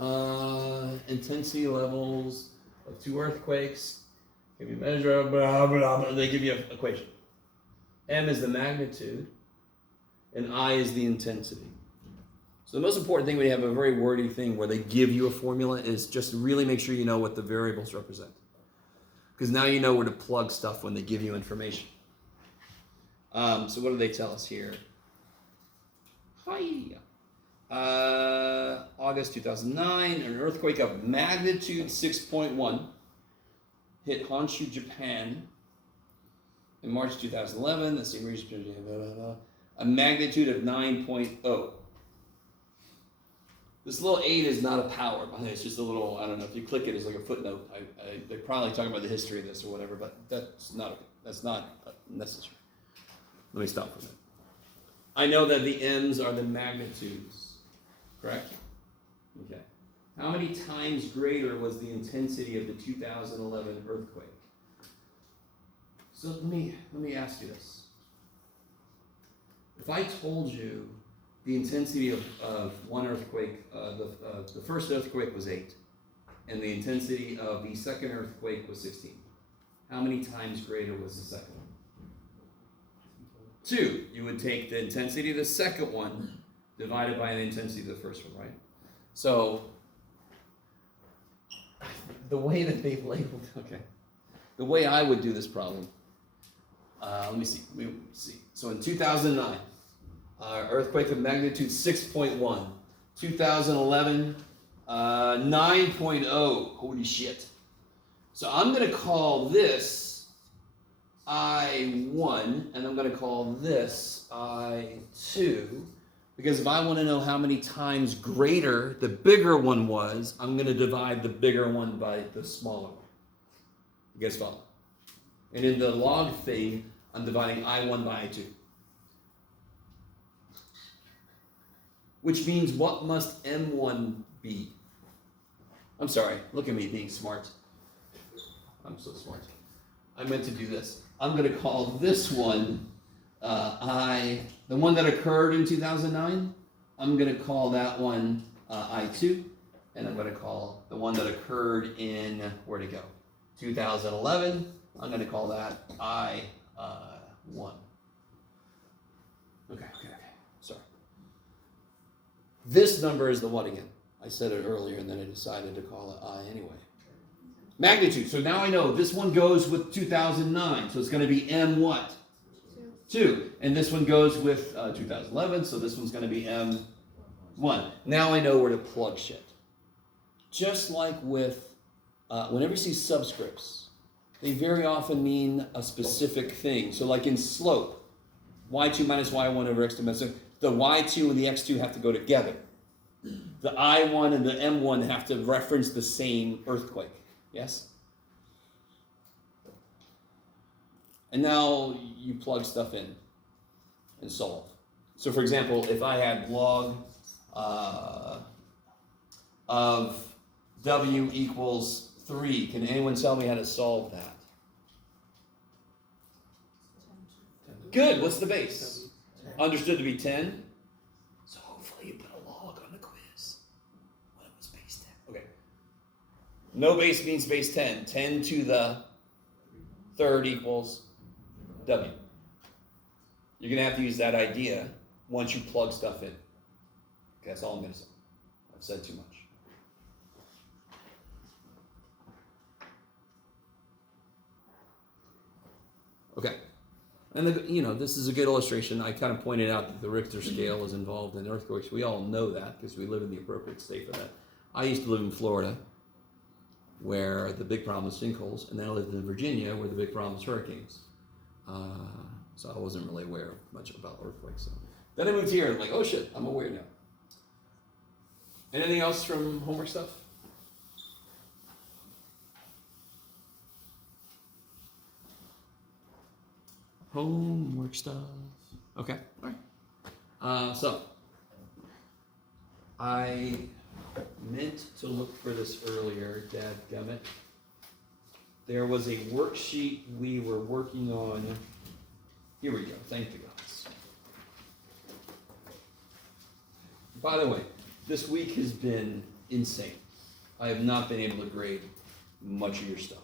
Intensity levels of two earthquakes. Give you a measure, blah, blah, blah. They give you an equation. M is the magnitude, and I is the intensity. So the most important thing when you have a very wordy thing where they give you a formula is just really make sure you know what the variables represent. Because now you know where to plug stuff when they give you information. So what do they tell us here? Hi. August 2009, an earthquake of magnitude 6.1 hit Honshu, Japan. In March 2011, the same region, a magnitude of 9.0. This little 8 is not a power. It's just a little, I don't know, if you click it, it's like a footnote. They're probably talking about the history of this or whatever, but that's not necessary. Let me stop for a minute. I know that the M's are the magnitudes, correct? Okay. How many times greater was the intensity of the 2011 earthquake? So let me ask you this. If I told you the intensity of one earthquake, the first earthquake was 8, and the intensity of the second earthquake was 16, how many times greater was the second one? 2. You would take the intensity of the second one divided by the intensity of the first one, right? So the way that they've labeled, the way I would do this problem, let me see. So in 2009, earthquake of magnitude 6.1. 2011, 9.0. Holy shit. So I'm going to call this I1, and I'm going to call this I2, because if I want to know how many times greater the bigger one was, I'm going to divide the bigger one by the smaller one. You guys follow? And in the log thing, I'm dividing I1 by I2. Which means what must M1 be? I'm sorry, look at me being smart. I'm so smart. I meant to do this. I'm going to call this one the one that occurred in 2009, I'm going to call that one I2, and I'm going to call the one that occurred in, where'd it go? 2011, I'm going to call that I1. Okay. Sorry. This number is the what again? I said it earlier, and then I decided to call it I anyway. Magnitude. So now I know this one goes with 2009, so it's going to be M what? 2. And this one goes with 2011, so this one's going to be M1. Now I know where to plug shit. Just like with, whenever you see subscripts, they very often mean a specific thing. So like in slope, y2 minus y1 over x2 minus x2, the y2 and the x2 have to go together. The I1 and the M1 have to reference the same earthquake. Yes? And now you plug stuff in and solve. So for example, if I had log of w equals 3, can anyone tell me how to solve that? Good, what's the base? Understood to be 10? So hopefully you put a log on the quiz when it was base 10. Okay. No base means base 10. 10 to the third equals W. You're going to have to use that idea once you plug stuff in. Okay, that's all I'm going to say. I've said too much. Okay. And this is a good illustration. I kind of pointed out that the Richter scale is involved in earthquakes. We all know that because we live in the appropriate state for that. I used to live in Florida, where the big problem is sinkholes, and then I lived in Virginia, where the big problem is hurricanes. So I wasn't really aware much about earthquakes. So. Then I moved here, and I'm like, oh shit, I'm aware now. Anything else from homework stuff? Homework stuff. Okay, all right. So, I meant to look for this earlier, dadgummit. There was a worksheet we were working on. Here we go, thank you guys. By the way, this week has been insane. I have not been able to grade much of your stuff.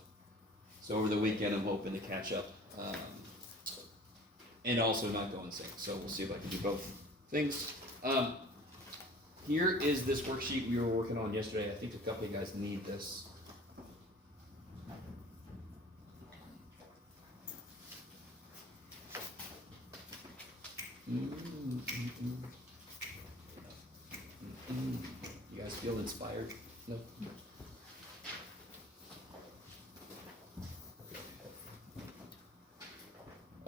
So over the weekend, I'm hoping to catch up and also not go insane. So we'll see if I can do both things. Here is this worksheet we were working on yesterday. I think a couple of you guys need this. You guys feel inspired? No?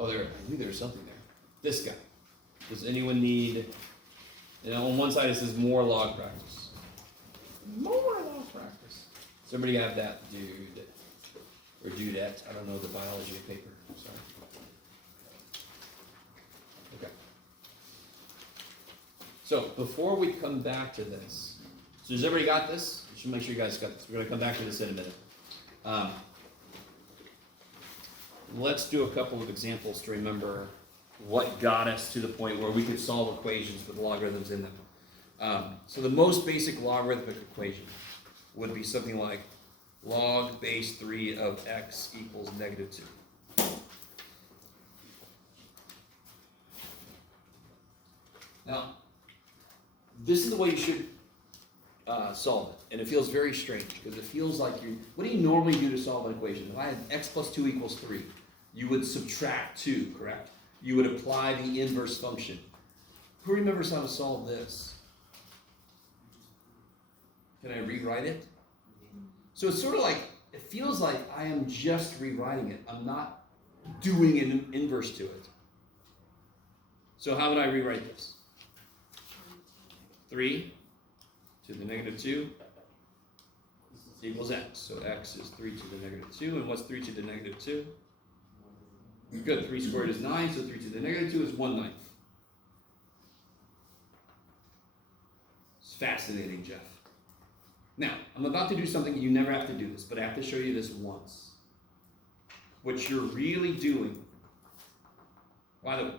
Oh, I knew there was something there. This guy. Does anyone need, on one side it says more log practice. More log practice. Does everybody have that, dude? Or dudette? I don't know the biology of paper. Sorry. Okay. So, before we come back to this, so has everybody got this? I should make sure you guys got this. We're going to come back to this in a minute. Let's do a couple of examples to remember what got us to the point where we could solve equations with logarithms in them. So the most basic logarithmic equation would be something like log base 3 of x equals negative 2. Now, this is the way you should solve it. And it feels very strange because it feels like what do you normally do to solve an equation? If I had x plus 2 equals 3, you would subtract 2, correct? You would apply the inverse function. Who remembers how to solve this? Can I rewrite it? So it's sort of like, it feels like I am just rewriting it. I'm not doing an inverse to it. So how would I rewrite this? 3 to the negative 2 equals x. So x is 3 to the negative 2. And what's 3 to the negative 2? Good. 3 squared is 9, so 3 to the negative 2 is 1/9. It's fascinating, Jeff. Now, I'm about to do something, you never have to do this, but I have to show you this once. What you're really doing, by the way,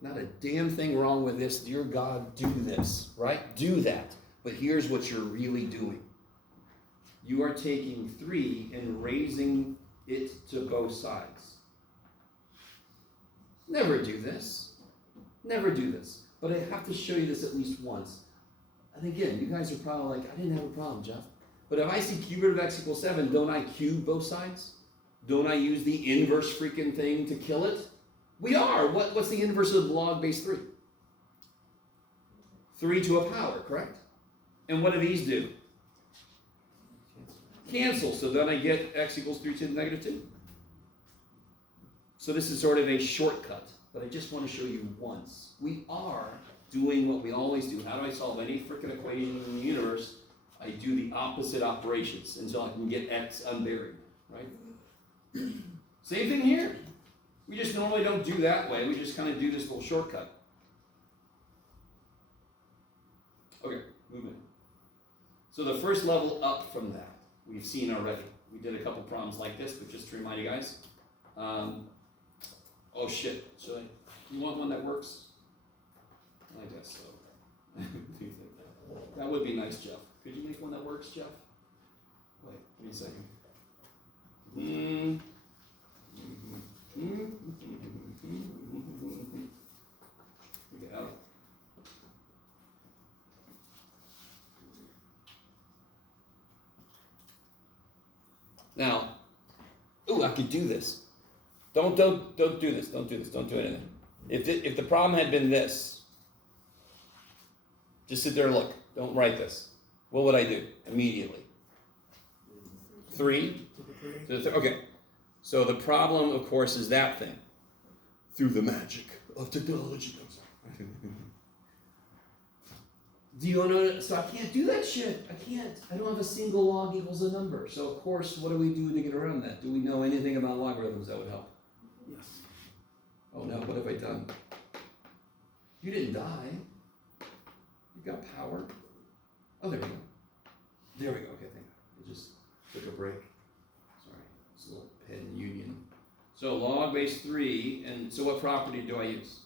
not a damn thing wrong with this. Dear God, do this, right? Do that. But here's what you're really doing. You are taking 3 and raising it to both sides. Never do this. Never do this. But I have to show you this at least once. And again, you guys are probably like, I didn't have a problem, Jeff. But if I see cube root of x equals 7, don't I cube both sides? Don't I use the inverse freaking thing to kill it? We are. What's the inverse of log base 3? 3 to a power, correct? And what do these do? Cancel. So then I get x equals 3 to the negative 2. So this is sort of a shortcut, but I just want to show you once. We are doing what we always do. How do I solve any freaking equation in the universe? I do the opposite operations until I can get x unburied, right? Same thing here. We just normally don't do that way. We just kind of do this little shortcut. Okay, moving. So the first level up from that, we've seen already. We did a couple problems like this, but just to remind you guys. Oh shit, you want one that works? I guess so. That would be nice, Jeff. Could you make one that works, Jeff? Wait, give me a second. Yeah. Now, I could do this. Don't do this. Don't do this. Don't do anything. If the problem had been this, just sit there and look. Don't write this. What would I do immediately? 3 to the 3. Okay. So the problem, of course, is that thing. Through the magic of technology. Do you know? So I can't do that shit. I can't. I don't have a single log equals a number. So of course, what do we do to get around that? Do we know anything about logarithms that would help? Yes. Oh no, what have I done? You didn't die. You got power. Oh, there we go. There we go. Okay, thank you. I just took a break. Sorry, it's a little pen union. So log base 3, and so what property do I use?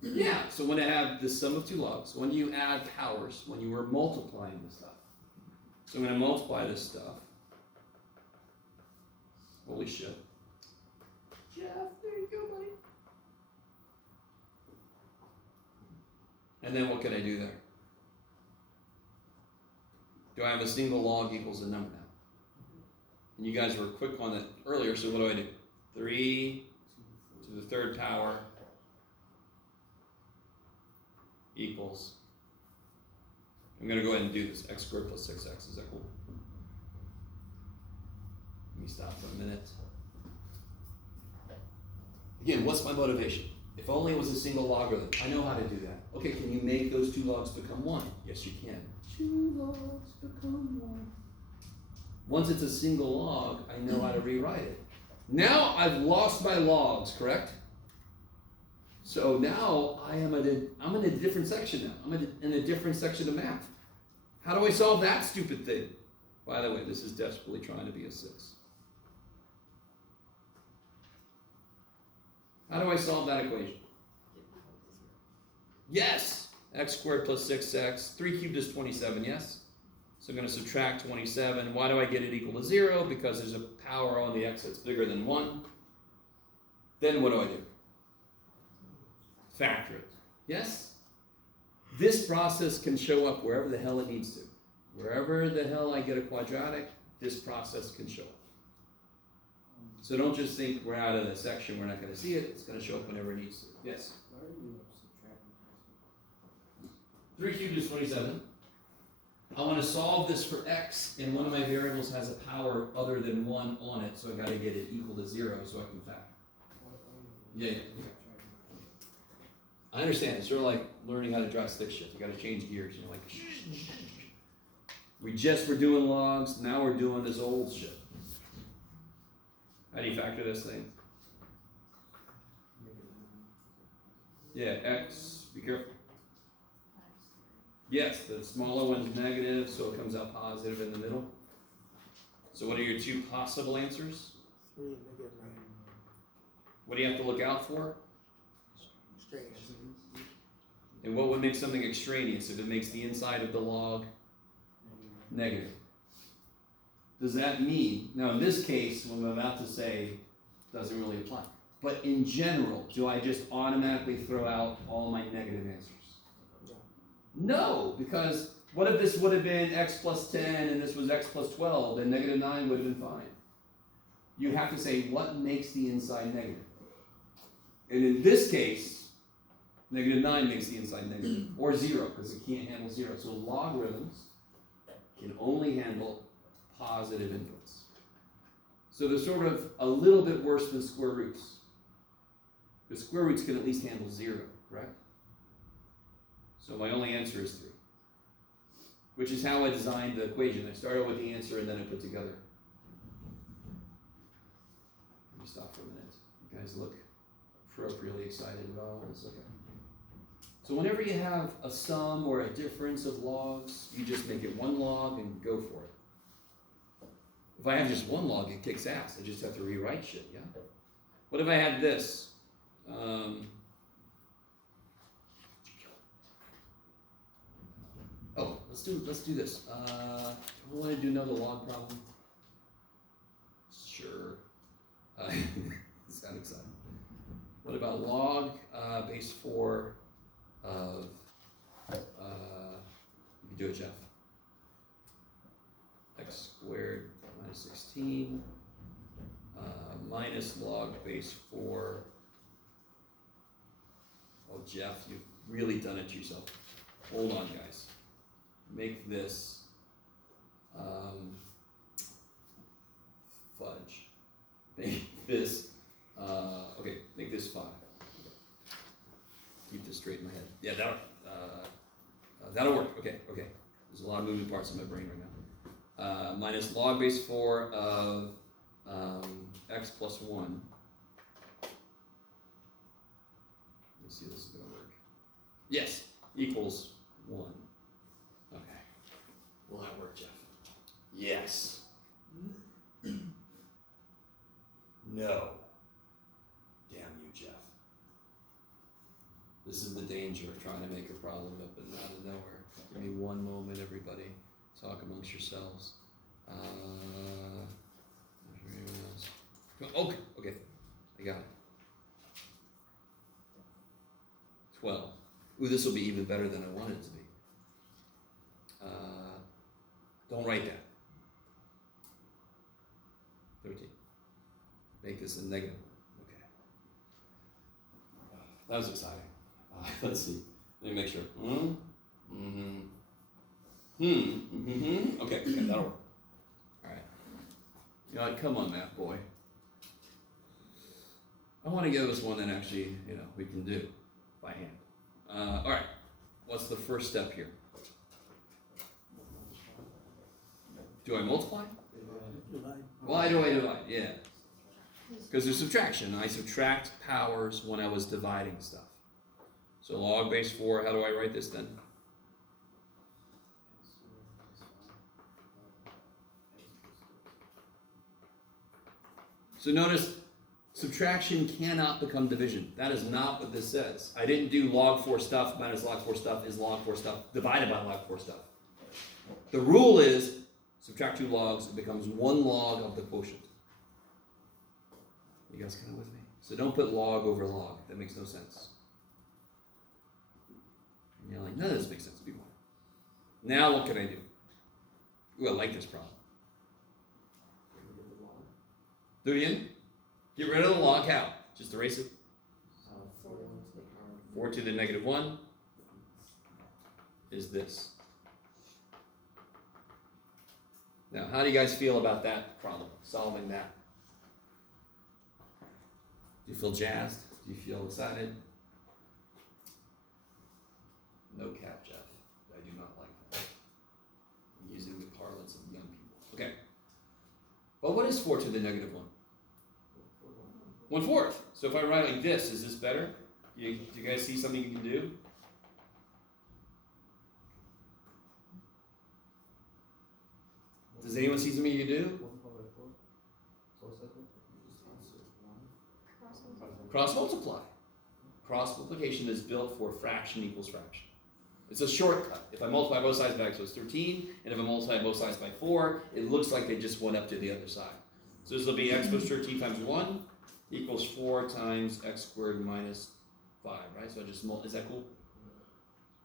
Yeah, so when I have the sum of two logs, when you add powers, when you were multiplying the stuff. So I'm going to multiply this stuff. Holy shit. Jeff, there you go, buddy. And then what can I do there? Do I have a single log equals a number now? And you guys were quick on it earlier, so what do? 3 to the third power equals, I'm going to go ahead and do this, x squared plus 6x. Is that cool? Let me stop for a minute. Again, what's my motivation? If only it was a single logarithm. I know how to do that. Okay, can you make those two logs become 1? Yes, you can. 2 logs become 1. Once it's a single log, I know how to rewrite it. Now I've lost my logs, correct? So now I'm in a different section now. I'm in a different section of math. How do I solve that stupid thing? By the way, this is desperately trying to be a 6. How do I solve that equation? Yes! X squared plus 6x. 3 cubed is 27, yes? So I'm going to subtract 27. Why do I get it equal to 0? Because there's a power on the x that's bigger than 1. Then what do? Factor it. Yes? This process can show up wherever the hell it needs to. Wherever the hell I get a quadratic, this process can show up. So don't just think we're out of the section, we're not going to see it. It's going to show up whenever it needs to. Yes? 3 cubed is 27. I want to solve this for x, and one of my variables has a power other than 1 on it, so I've got to get it equal to 0 so I can factor. Yeah. I understand. It's sort of like learning how to drive stick shift. You got to change gears. You know, like we just were doing logs, now we're doing this old shit. How do you factor this thing? Yeah, x. Be careful. Yes, the smaller one's negative, so it comes out positive in the middle. So what are your two possible answers? 3 and -9. What do you have to look out for? Extraneous. And what would make something extraneous if it makes the inside of the log negative? Does that mean, now in this case, what I'm about to say doesn't really apply. But in general, do I just automatically throw out all my negative answers? No, because what if this would have been x plus 10 and this was x plus 12, then -9 would have been fine. You have to say what makes the inside negative. And in this case, -9 makes the inside negative, or 0, because it can't handle 0. So logarithms can only handle positive inputs. So they're sort of a little bit worse than square roots. The square roots can at least handle 0, correct? So my only answer is 3, which is how I designed the equation. I started with the answer and then I put together. Let me stop for a minute. You guys look appropriately excited about all this. Okay. So whenever you have a sum or a difference of logs, you just make it one log and go for it. If I have just one log, it kicks ass. I just have to rewrite shit, yeah? What if I had this? Let's do this. I want to do another log problem. Sure. Sound exciting. What about log base 4 of, you can do it, Jeff. X squared minus 16 minus log base 4. Oh, Jeff, you've really done it to yourself. Hold on, guys. Make this fudge. Make this okay. Make this 5. Keep this straight in my head. Yeah, that'll work. Okay. There's a lot of moving parts in my brain right now. Minus log base 4 of x plus 1. Let me see if this is going to work. Yes, equals 1. Okay. Will that work, Jeff? Yes. No. Damn you, Jeff. This is danger of trying to make a problem up and out of nowhere. Give me one moment, everybody. Talk amongst yourselves. Anyone else? Okay, I got it. 12. Ooh, this will be even better than I wanted it to be. Don't write that. 13. Make this a negative. Okay. That was exciting. Let's see. Let me make sure. Okay, that'll work. All right. You know what? Come on, math boy. I want to give us one that actually, we can do by hand. All right. What's the first step here? Do I multiply? Divide. Why do I divide? Yeah. Because there's subtraction. I subtract powers when I was dividing stuff. So log base 4, how do I write this then? So notice, subtraction cannot become division. That is not what this says. I didn't do log 4 stuff minus log 4 stuff is log 4 stuff divided by log 4 stuff. The rule is, subtract 2 logs, it becomes 1 log of the quotient. You guys kind of with me? So don't put log over log. That makes no sense. And you're like, none of this makes sense. Be more. Now what can I do? Ooh, I like this problem. Do it again. Get rid of the log. How? Just erase it. 4 to the negative 1 is this. Now, how do you guys feel about that problem? Solving that? Do you feel jazzed? Do you feel excited? No cap, Jeff. I do not like that. I'm using the parlance of young people. Okay. Well, what is 4 to the negative 1? 1/4. So if I write like this, is this better? Do you guys see something you can do? Does anyone see something you can do? Cross multiply. Cross multiplication is built for fraction equals fraction. It's a shortcut. If I multiply both sides back, so it's 13, and if I multiply both sides by 4, it looks like they just went up to the other side. So this will be x plus 13 times 1 equals 4 times x squared minus 5, right? So I just is that cool?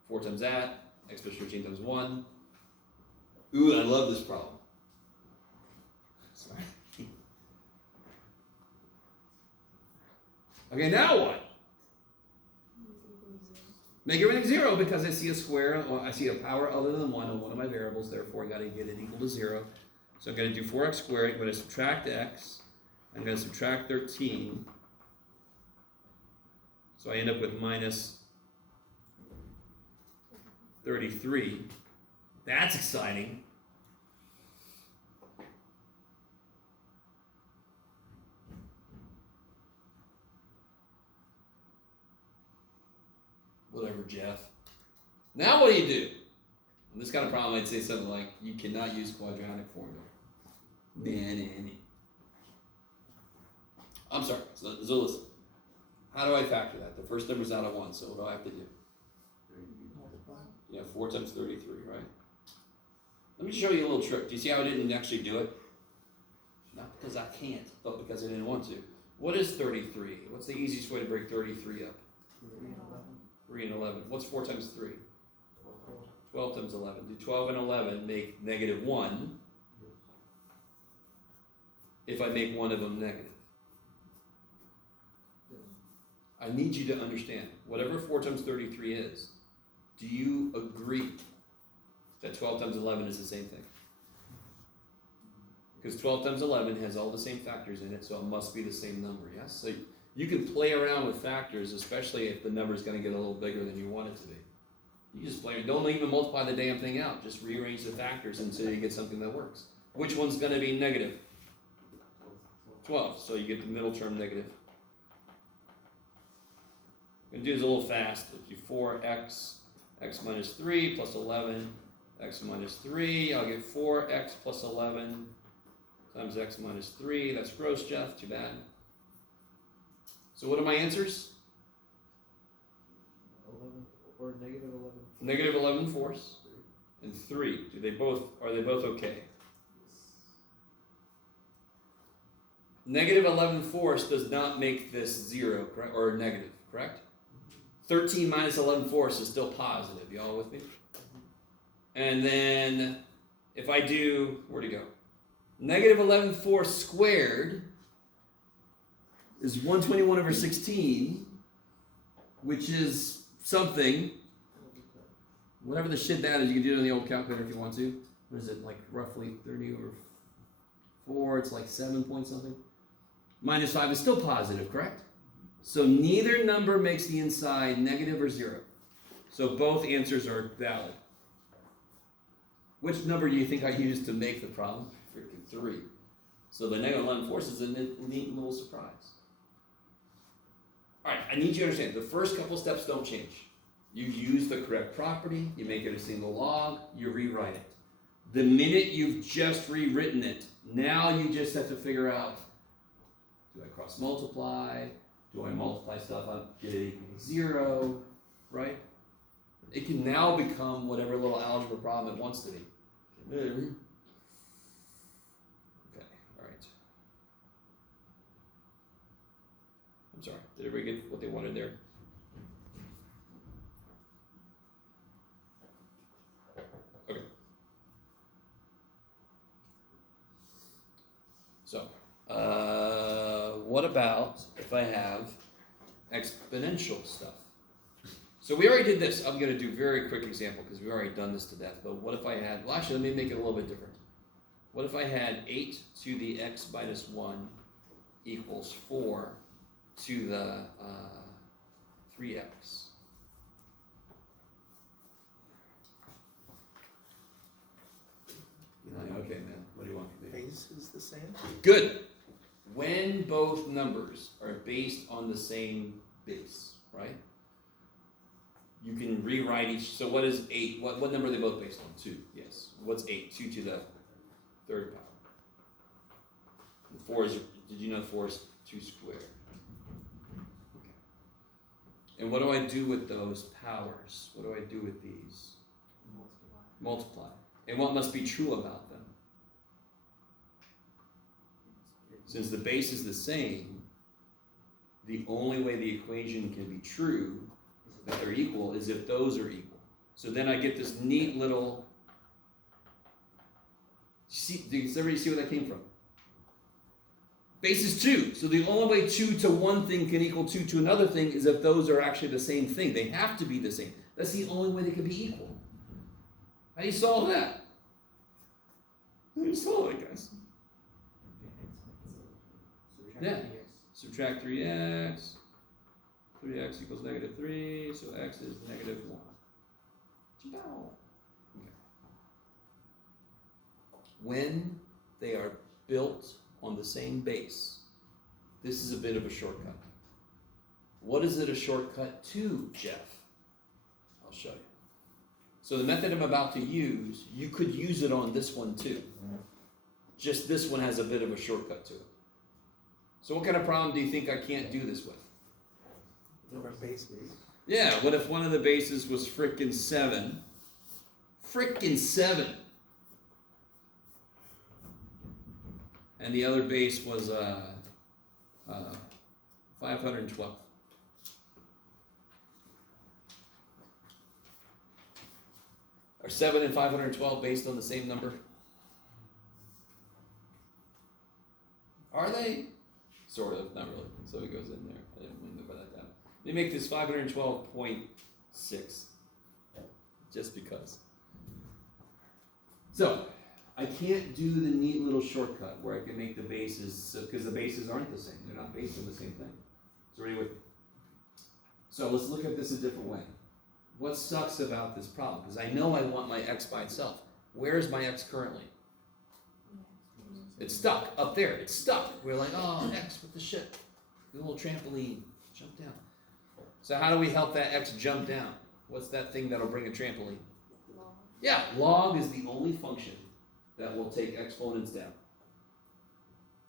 4 times that, x plus 13 times 1. Ooh, I love this problem. Sorry. Okay, now what? Make everything 0 because I see a square, or I see a power other than 1 on one of my variables, therefore I got to get it equal to 0. So I'm going to do 4x squared, I'm going to subtract x, I'm going to subtract 13, so I end up with minus 33. That's exciting. Whatever, Jeff. Now what do you do? In this kind of problem, I'd say something like, you cannot use quadratic formula. I'm sorry, so listen. How do I factor that? The first number's out of 1, so what do I have to do? Multiply. Yeah, 4 times 33, right? Let me show you a little trick. Do you see how I didn't actually do it? Not because I can't, but because I didn't want to. What is 33? What's the easiest way to break 33 up? 3 and 11. What's 4 times 3? 12 times 11. Do 12 and 11 make negative 1 if I make one of them negative? I need you to understand, whatever 4 times 33 is, do you agree that 12 times 11 is the same thing? Because 12 times 11 has all the same factors in it, so it must be the same number, yes? So you can play around with factors, especially if the number is going to get a little bigger than you want it to be. You just play. Don't even multiply the damn thing out. Just rearrange the factors until you get something that works. Which one's going to be negative? 12. So you get the middle term negative. I'm going to do this a little fast. Let's do 4x, x minus 3 plus 11, x minus 3. I'll get 4x plus 11 times x minus 3. That's gross, Jeff. Too bad. So what are my answers? or negative 11. Negative 11 fourths and 3. Are they both okay? Negative 11 fourths does not make this 0, correct? Or negative, correct? 13 minus 11 fourths is still positive. Y'all with me? And then if I do, where'd it go? Negative 11 fourths squared is 121 over 16, which is something. Whatever the shit that is, you can do it on the old calculator if you want to. What is it, like roughly 30 over 4? It's like 7 point something. Minus 5 is still positive, correct? So neither number makes the inside negative or 0. So both answers are valid. Which number do you think I used to make the problem? Freaking 3. So the negative 11 fourths is a neat little surprise. All right, I need you to understand, the first couple steps don't change. You use the correct property, you make it a single log, you rewrite it. The minute you've just rewritten it, now you just have to figure out, do I cross multiply? Do I multiply stuff up, get it equal to 0, right? It can now become whatever little algebra problem it wants to be. Okay, all right. I'm sorry, did everybody get what they wanted there? Okay. So, what about if I have exponential stuff? So we already did this. I'm going to do a very quick example because we've already done this to death. But what if I had, well actually let me make it a little bit different. What if I had 8 to the x minus 1 equals 4 to the 3x? Okay, man. What do you want from me? Base is the same. Good. When both numbers are based on the same base, right? You can rewrite each. So what is 8? What number are they both based on? 2. Yes. What's 8? 2 to the third power. And 4 is. Did you know 4 is 2 squared? Okay. And what do I do with those powers? What do I do with these? Multiply. And what must be true about them? Since the base is the same, the only way the equation can be true, that they're equal, is if those are equal. So then I get this neat little, does everybody see where that came from? Base is 2. So the only way 2 to one thing can equal 2 to another thing is if those are actually the same thing. They have to be the same. That's the only way they can be equal. How do you solve that? How do you solve it, guys? Yeah. Subtract 3x. 3x equals negative 3, so x is negative 1. Okay. When they are built on the same base, this is a bit of a shortcut. What is it a shortcut to, Jeff? I'll show you. So the method I'm about to use, you could use it on this one too. Just this one has a bit of a shortcut to it. So what kind of problem do you think I can't do this with? Base. Yeah, what if one of the bases was frickin' 7? Frickin' 7! And the other base was 512. Are 7 and 512 based on the same number? Are they? Sort of, not really. So it goes in there. I didn't mean to put that down. Let me make this 512.6. Just because. So, I can't do the neat little shortcut where I can make the bases, because the bases aren't the same. They're not based on the same thing. So are you with me? So let's look at this a different way. What sucks about this problem? Because I know I want my x by itself. Where is my x currently? It's stuck up there. It's stuck. We're like, oh, x, what the shit? The little trampoline. Jump down. So how do we help that x jump down? What's that thing that'll bring a trampoline? Log. Yeah, log is the only function that will take exponents down.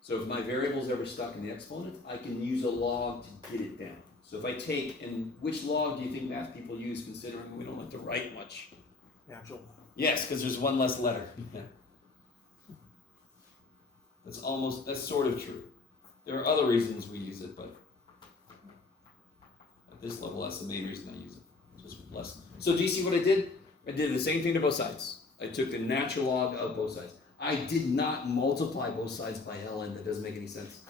So if my variable's ever stuck in the exponent, I can use a log to get it down. So if I take, and which log do you think math people use considering we don't like to write much? Natural. Yes, because there's one less letter. That's sort of true. There are other reasons we use it, but at this level, that's the main reason I use it. Just less. So do you see what I did? I did the same thing to both sides. I took the natural log of both sides. I did not multiply both sides by ln. That doesn't make any sense.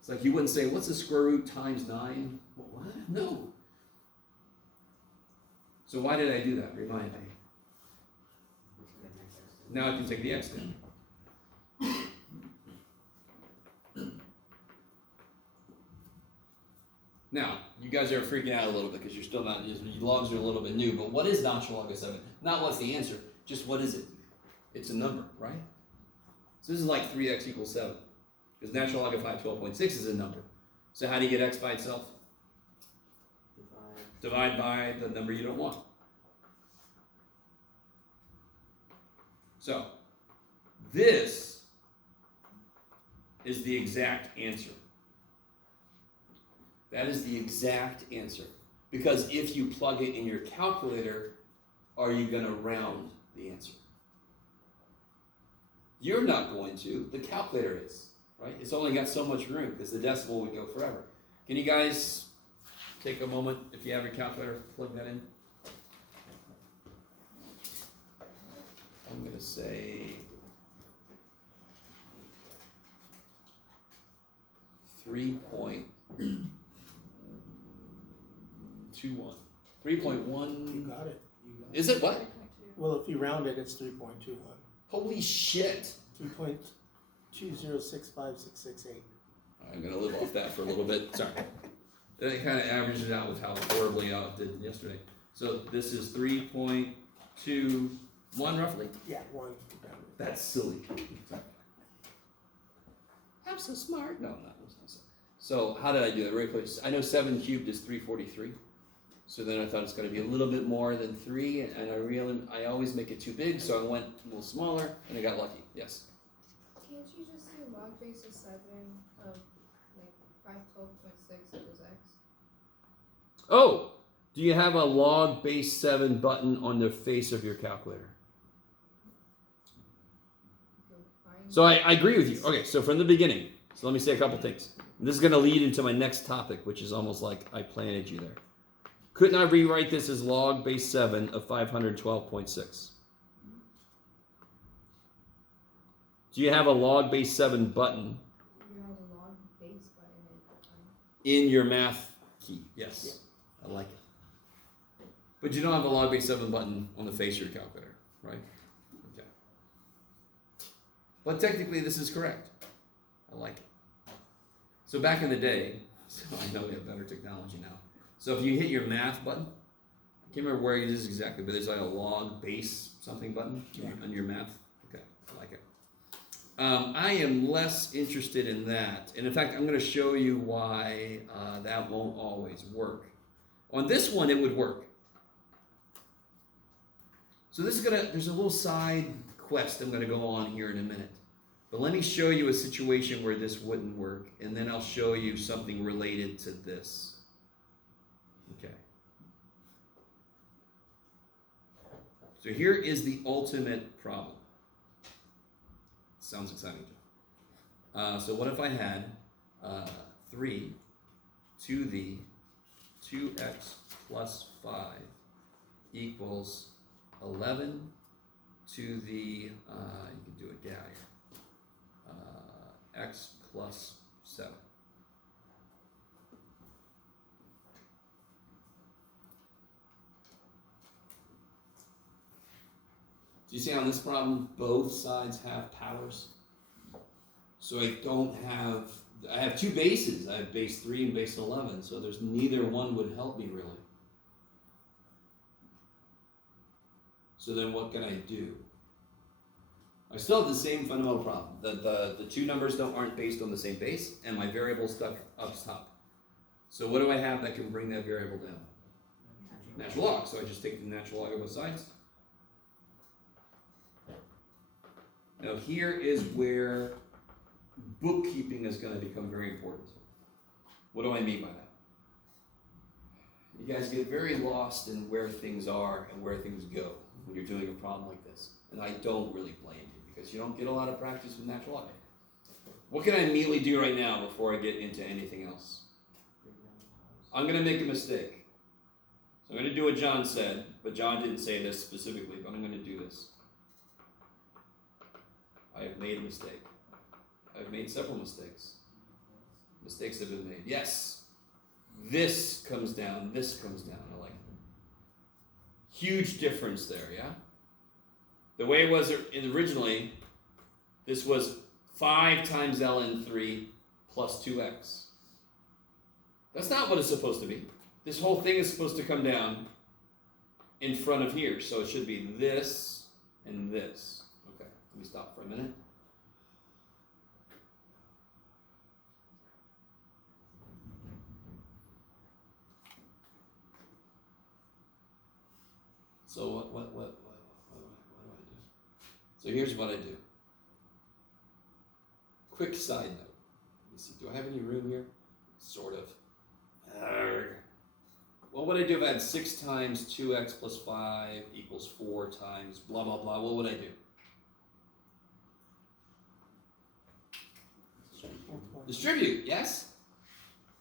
It's like you wouldn't say, what's the square root times 9? Well, what? No. So why did I do that? Remind me. Now I can take the x down. Now, you guys are freaking out a little bit because you're still not, your logs are a little bit new, but what is natural log of 7? Not what's the answer, just what is it? It's a number, right? So this is like 3x equals 7, because natural log of 512.6 is a number. So how do you get x by itself? Divide by the number you don't want. So, this is the exact answer. That is the exact answer. Because if you plug it in your calculator, are you going to round the answer? You're not going to. The calculator is, right? It's only got so much room because the decimal would go forever. Can you guys take a moment, if you have your calculator, plug that in? I'm going to say 3.21. 3.1. You got it. Is it what? Well, if you round it, it's 3.21. Holy shit. 3.2065668. I'm going to live off that for a little bit. Sorry. That kind of averages out with how horribly I did yesterday. So this is 3.21 roughly? Yeah, 1. That's silly. I'm so smart. No, I'm not. So how did I do that? Very quick. I know 7 cubed is 343. So then I thought it's going to be a little bit more than 3, and I always make it too big, so I went a little smaller, and I got lucky. Yes? Can't you just do log base of 7 of like 512.6 equals x? Oh, do you have a log base 7 button on the face of your calculator? So I agree with you. Okay, so from the beginning, so let me say a couple things. This is going to lead into my next topic, which is almost like I planted you there. Couldn't I rewrite this as log base 7 of 512.6? Do you have a log base 7 button? You have a log base button in your math key? Yes. I like it. But you don't have a log base 7 button on the face of your calculator, right? Okay. But technically this is correct. I like it. So back in the day, so I know we have better technology now. So if you hit your math button, I can't remember where it is exactly, but there's like a log base something button on your math. Okay, I like it. I am less interested in that. And in fact, I'm going to show you why that won't always work. On this one, it would work. So this is there's a little side quest I'm going to go on here in a minute. But let me show you a situation where this wouldn't work, and then I'll show you something related to this. Okay. So here is the ultimate problem. Sounds exciting. So what if I had 3 to the 2x plus 5 equals 11 to the, you can do a gag, x plus 7. Do you see on this problem, both sides have powers? So I have 2 bases. I have base 3 and base 11, so there's neither one would help me really. So then what can I do? I still have the same fundamental problem. The 2 numbers aren't based on the same base, and my variable's stuck up top. So what do I have that can bring that variable down? Natural log. So I just take the natural log of both sides. Now here is where bookkeeping is going to become very important. What do I mean by that? You guys get very lost in where things are and where things go when you're doing a problem like this. And I don't really blame you because you don't get a lot of practice with natural log. What can I immediately do right now before I get into anything else? I'm going to make a mistake. So I'm going to do what John said, but John didn't say this specifically, but I'm going to do this. I have made a mistake. I've made several mistakes. Mistakes have been made. Yes. This comes down. This comes down. I like it. Huge difference there, yeah? The way it was originally, this was 5 times ln3 plus 2x. That's not what it's supposed to be. This whole thing is supposed to come down in front of here. So it should be this and this. Okay, let me stop for a minute. So what do I do? So here's what I do. Quick side note. Let me see, do I have any room here? Sort of. What would I do if I had 6 times 2x plus 5 equals 4 times blah, blah, blah? What would I do? Distribute, yes?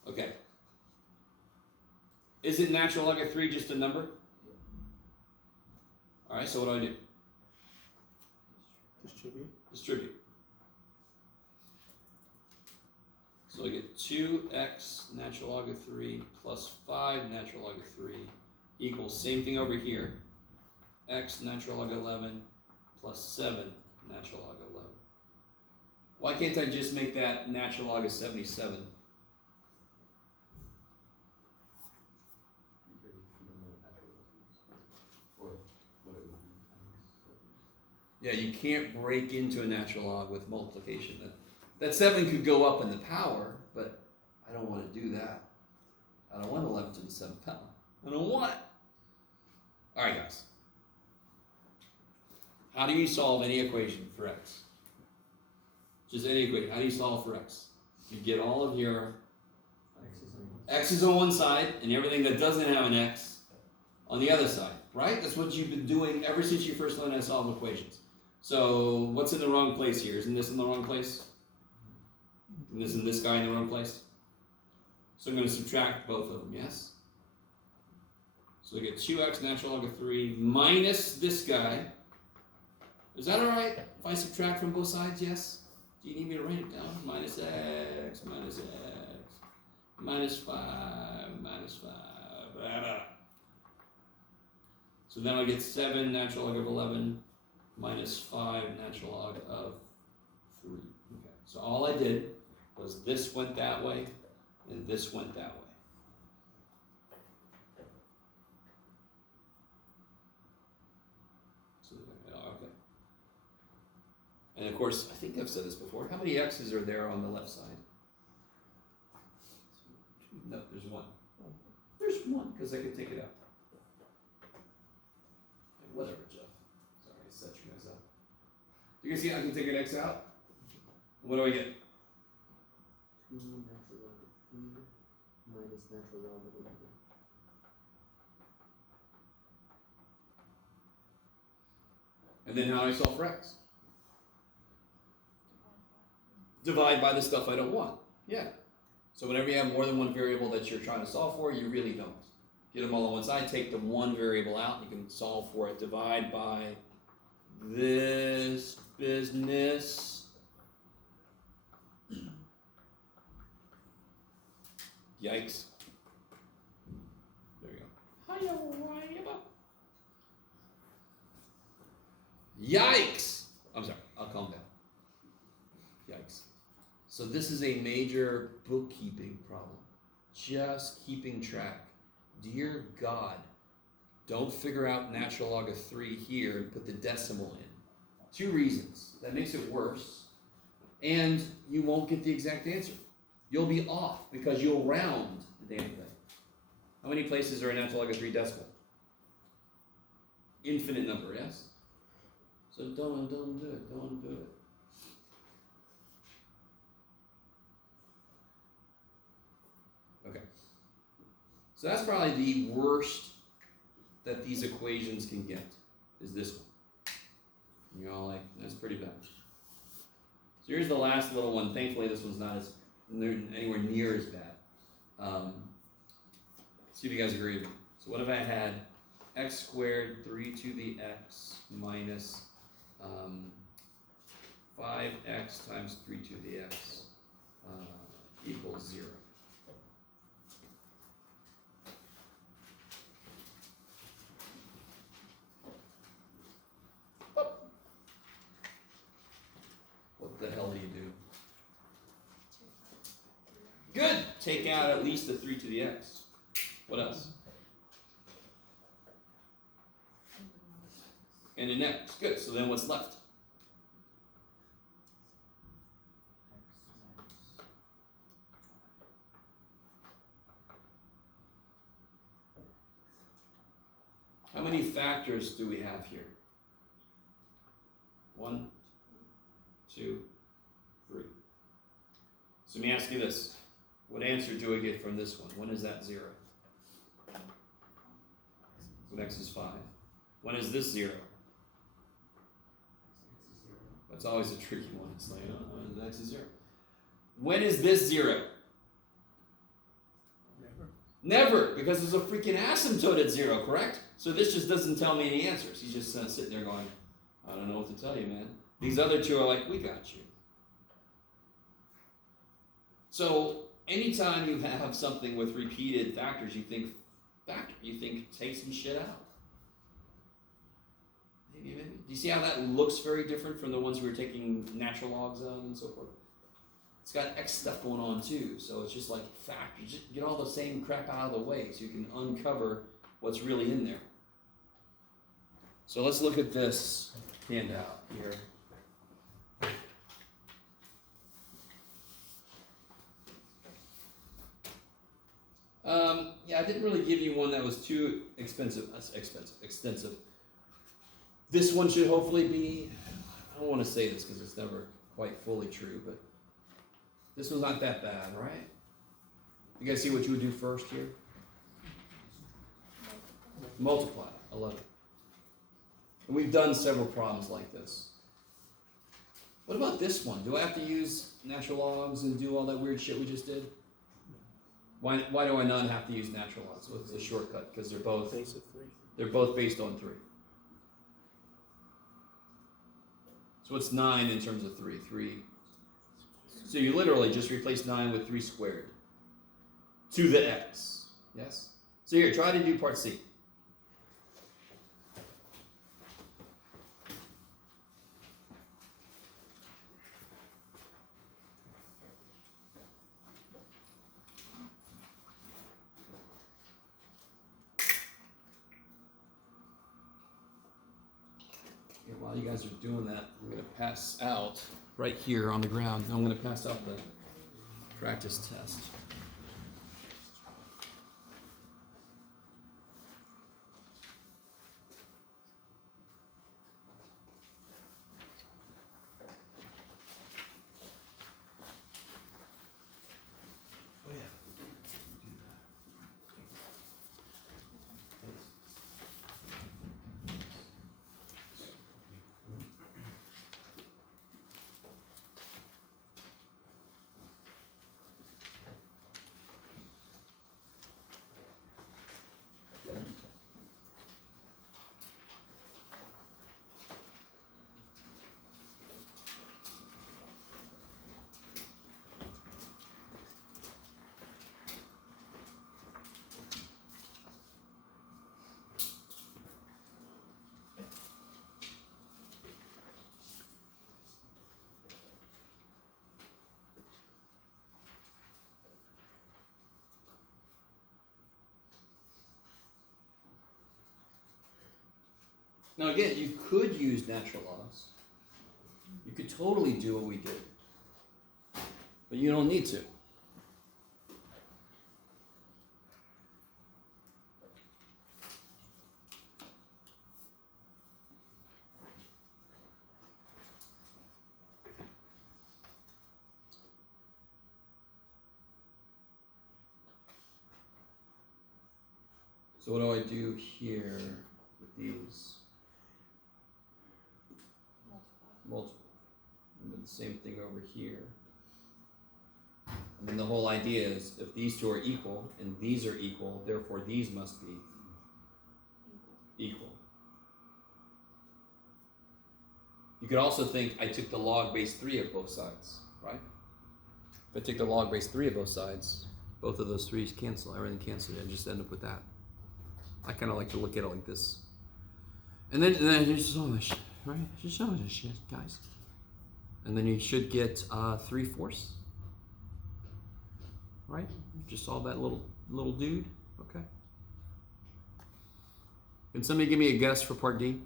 Okay. Isn't natural log of 3 just a number? All right, so what do? Distribute. So I get 2x natural log of 3 plus 5 natural log of 3 equals, same thing over here, x natural log of 11 plus 7 natural log of 11. Why can't I just make that natural log of 77? Yeah, you can't break into a natural log with multiplication. That 7 could go up in the power, but I don't want to do that. I don't want 11 to the 7th power. I don't want it. All right, guys. How do you solve any equation for x? Just any equation. How do you solve for x? You get all of your x is on one side, and everything that doesn't have an x on the other side, right? That's what you've been doing ever since you first learned how to solve equations. So what's in the wrong place here? Isn't this in the wrong place? And isn't this guy in the wrong place? So I'm going to subtract both of them, yes? So I get 2x natural log of 3 minus this guy. Is that all right if I subtract from both sides, yes? Do you need me to write it down? Minus x, minus x, minus 5, minus 5, blah, blah. So then I get 7 natural log of 11 minus 5 natural log of 3. Okay, so all I did was this went that way, and this went that way. So, okay. And of course, I think I've said this before, how many x's are there on the left side? No, there's 1. There's 1, because I can take it out. Whatever, Jeff. Sorry, I set you guys up. You can see I can take an x out? What do I get? 2 natural log of 3 minus natural log of 11. And then how do I solve for x? Divide by the stuff I don't want. Yeah. So whenever you have more than one variable that you're trying to solve for, you really don't. Get them all on one side, take the one variable out, you can solve for it. Divide by this business. Yikes. There you go. Yikes! I'm sorry, I'll calm down. Yikes. So this is a major bookkeeping problem. Just keeping track. Dear God, don't figure out natural log of 3 here and put the decimal in. 2 reasons. That makes it worse, and you won't get the exact answer. You'll be off because you'll round the damn thing. How many places are a natural log of 3 decimal? Infinite number, yes? So don't do it. Don't do it. Okay. So that's probably the worst that these equations can get, is this one. You're all like, that's pretty bad. So here's the last little one. Thankfully, this one's not anywhere near as bad. See if you guys agree with me. So what if I had x squared 3 to the x minus 5x times 3 to the x equals 0. What the hell do you do? Good! Take out at least the 3 to the x. What else? And an x. Good. So then what's left? How many factors do we have here? 1, 2, 3. So let me ask you this. What answer do I get from this one? When is that 0? When x is 5. When is this 0? That's always a tricky one. It's like, oh, x is 0. When is this 0? Never, because there's a freaking asymptote at 0, correct? So this just doesn't tell me any answers. He's just sitting there going, I don't know what to tell you, man. These other two are like, we got you. So anytime you have something with repeated factors, you think take some shit out. Maybe. Do you see how that looks very different from the ones we were taking natural logs of and so forth? It's got X stuff going on too, so it's just like factors. Just get all the same crap out of the way so you can uncover what's really in there. So let's look at this handout here. Yeah, I didn't really give you one that was too extensive. This one should hopefully be, I don't want to say this because it's never quite fully true, but this one's not that bad, right? You guys see what you would do first here? Multiply. I love it. And we've done several problems like this. What about this one? Do I have to use natural logs and do all that weird shit we just did? Why do I not have to use natural logs? What's the shortcut? Because they're both Base of 3. they're both based on 3. So what's 9 in terms of 3? 3. So you literally just replace 9 with 3 squared to the x. Yes? So here, try to do part C. While you guys are doing that, I'm going to pass out right here on the ground. I'm going to pass out the practice test. Oh yeah. Now again, you could use natural laws. You could totally do what we did. But you don't need to. So what do I do here with these? Multiple. And then the same thing over here. And then the whole idea is if these two are equal and these are equal, therefore these must be equal. You could also think I took the log base 3 of both sides, right? If I take the log base 3 of both sides, both of those 3's cancel, everything cancels, and just end up with that. I kind of like to look at it like this. And then there's so much, right? There's so much shit, guys. And then you should get 3/4, right? Just saw that little dude. Okay. Can somebody give me a guess for part D?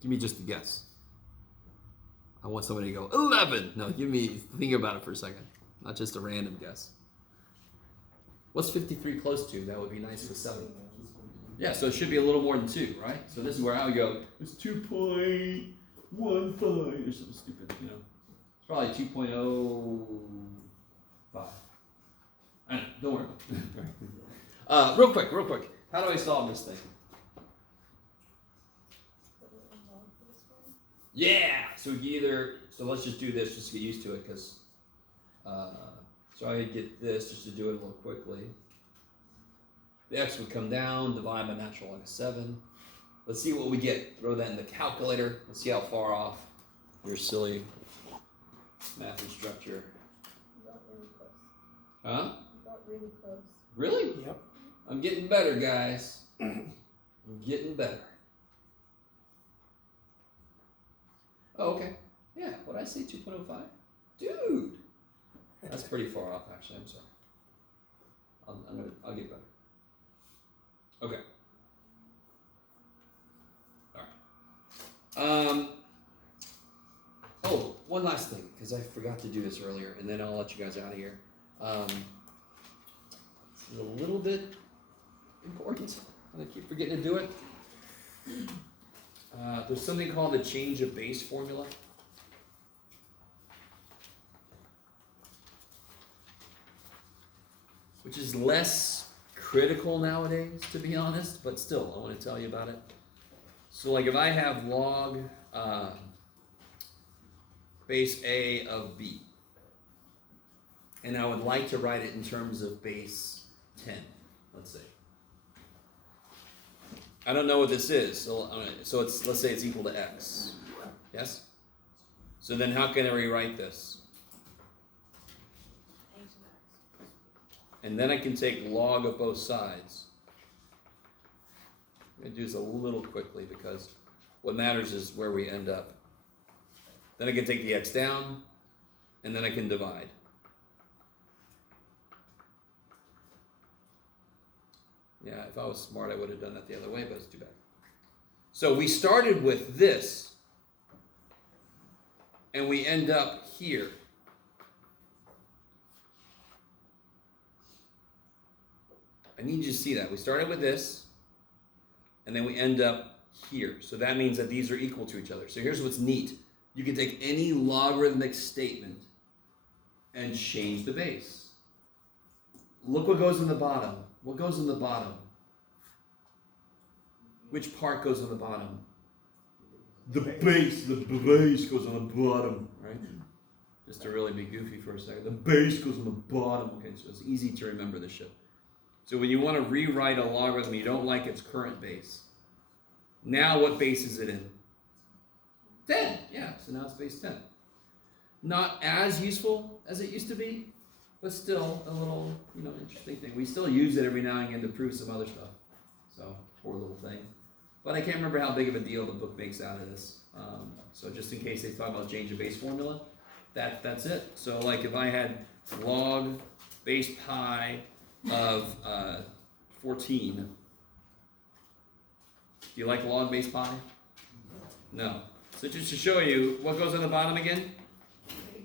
Give me just a guess. I want somebody to go 11. No, think about it for a second. Not just a random guess. What's 53 close to? That would be nice with 7. Yeah, so it should be a little more than 2, right? So this is where I would go, it's 2.15 or something stupid, you know. It's probably 2.05. I know, don't worry about it. Real quick. How do I solve this thing? Yeah! So let's just do this just to get used to it, because, so I get this just to do it a little quickly. The x would come down, divide by natural log of 7. Let's see what we get. Throw that in the calculator. Let's see how far off your silly math instructor. You got really close. Huh? You got really close. Really? Yep. I'm getting better, guys. I'm getting better. Oh, okay. Yeah, what did I say, 2.05? Dude! That's pretty far off, actually. I'm sorry. I'll get better. Okay. Alright. Oh, one last thing, because I forgot to do this earlier, and then I'll let you guys out of here. It's a little bit important, and I keep forgetting to do it. There's something called the change of base formula. Which is less critical nowadays, to be honest, but still, I want to tell you about it. So like if I have log base A of B, and I would like to write it in terms of base 10, let's say. I don't know what this is, so let's say it's equal to x. Yes? So then how can I rewrite this? And then I can take log of both sides. I'm going to do this a little quickly because what matters is where we end up. Then I can take the x down, and then I can divide. Yeah, if I was smart, I would have done that the other way, but it's too bad. So we started with this, and we end up here. I need you to see that. We started with this, and then we end up here. So that means that these are equal to each other. So here's what's neat. You can take any logarithmic statement and change the base. Look what goes in the bottom. What goes in the bottom? Which part goes on the bottom? The base. The base goes on the bottom, right? Just to really be goofy for a second. The base goes on the bottom. Okay, so it's easy to remember this shit. So when you want to rewrite a logarithm, you don't like its current base. Now what base is it in? 10. Yeah, so now it's base 10. Not as useful as it used to be, but still a little, interesting thing. We still use it every now and again to prove some other stuff. So, poor little thing. But I can't remember how big of a deal the book makes out of this. So just in case they talk about change of base formula, that's it. So like if I had log base pi of 14. Do you like log base pi? No. So just to show you, what goes on the bottom again?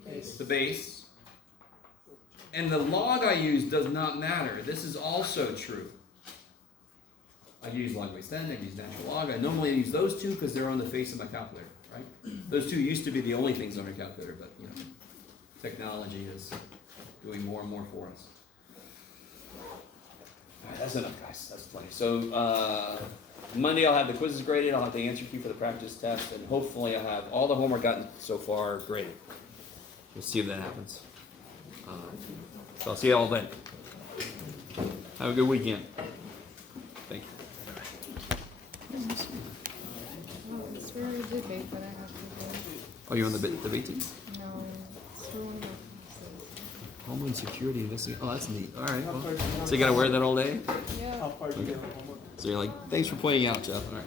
Base. The base. And the log I use does not matter. This is also true. I use log base 10, I use natural log. I normally use those two because they're on the face of my calculator, right? Those two used to be the only things on our calculator, but technology is doing more and more for us. Alright, that's enough, guys. That's plenty. So, Monday I'll have the quizzes graded. I'll have the answer key for the practice test, and hopefully I'll have all the homework gotten so far graded. We'll see if that happens. So I'll see you all then. Have a good weekend. Thank you. Oh, it's very debate that I have to do. Oh, you're on the debate team? No, it's for one of my classes. Homeland Security. Oh, that's neat. All right. How Well, far do you so you gotta wear that all day? Yeah. How far do you get on homework? So you're like, thanks for pointing out, Jeff. All right.